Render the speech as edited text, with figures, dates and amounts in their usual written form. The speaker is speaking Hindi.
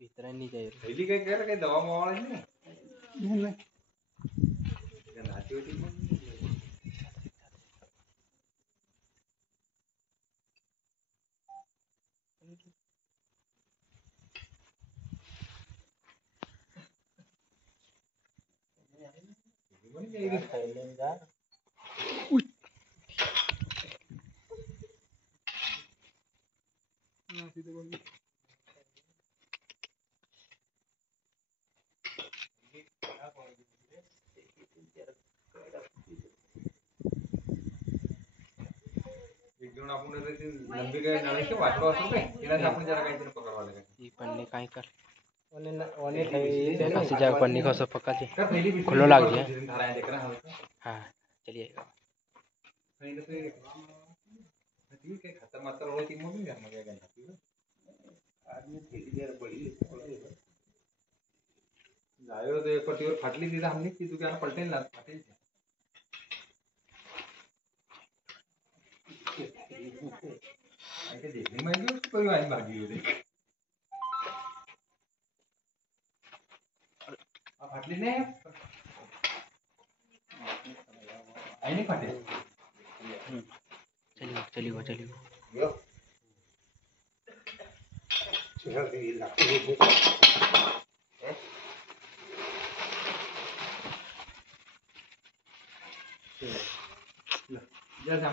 भीतर नहीं जाए पहली काय केलं काय दवा मावाळाची नाही नाही नाती होती मग एक जण आपण लंबी काय नळीचे वाटलो असतो काय तिला आपण जरा काहीतरी पकडवा लागेल ये पन्ने काय कर ऐसी जगह पन्नी को सब पका के खुलो लाग जाए। हाँ चलिए ठीक है खतर मात्र होती मोगी घर में क्या आदमी थी देर बड़ी जायो तो एक पट्टी और फाटली थी हमने की तू क्या पलटे ना फाटे ऐसे देखने में भी कोई वाइन भागी हो रही अब फाटली नहीं आई नहीं फाटे चलिए जैसे